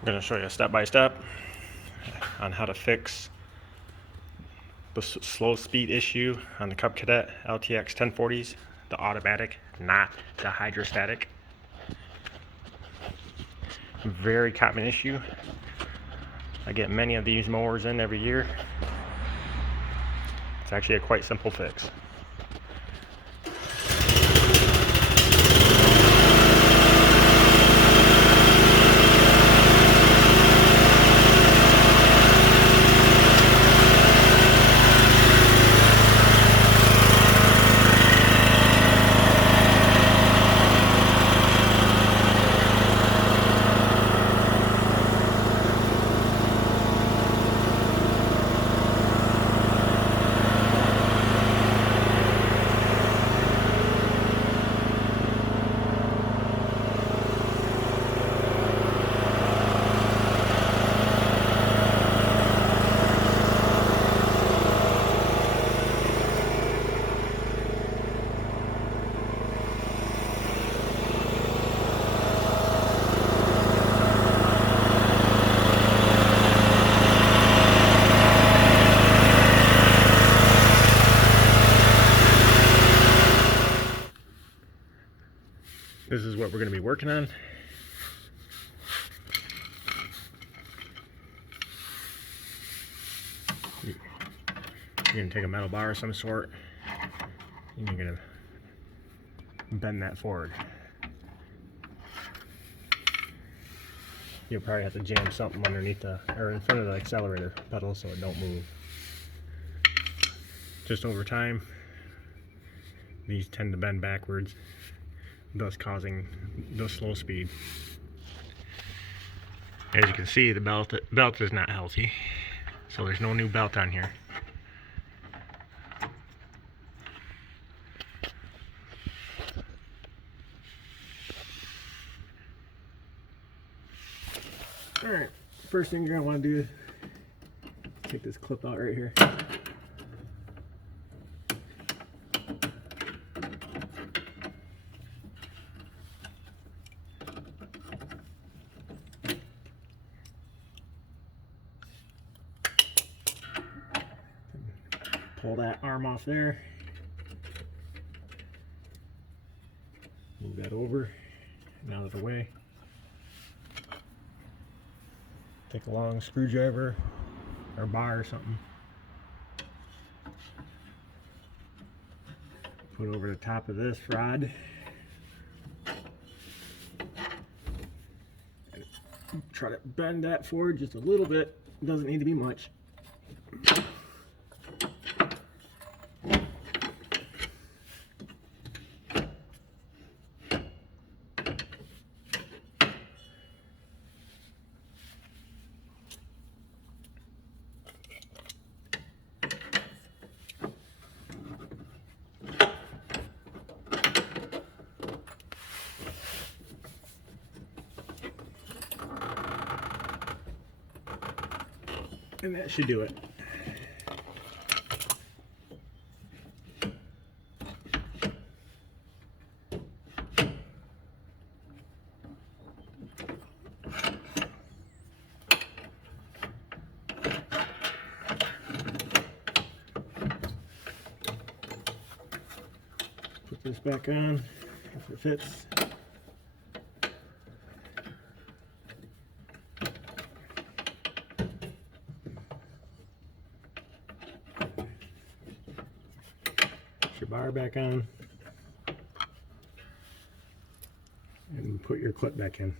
I'm going to show you step by step on how to fix the slow speed issue on the Cub Cadet ltx1040s, the automatic, not the hydrostatic. Very common issue. I get many of these mowers in every year. It's actually a quite simple fix. This is what we're going to be working on. You're going to take a metal bar of some sort and you're going to bend that forward. You'll probably have to jam something underneath or in front of the accelerator pedal so it don't move. Just over time, these tend to bend backwards, thus causing the slow speed. As you can see, the belt is not healthy, so there's no new belt on here. Alright, first thing you're going to want to do is take this clip out right here. Pull that arm off there. Move that over and out of the way. Take a long screwdriver or bar or something. Put it over the top of this rod. And try to bend that forward just a little bit. It doesn't need to be much. And that should do it. Put this back on if it fits. Your bar back on and put your clip back in.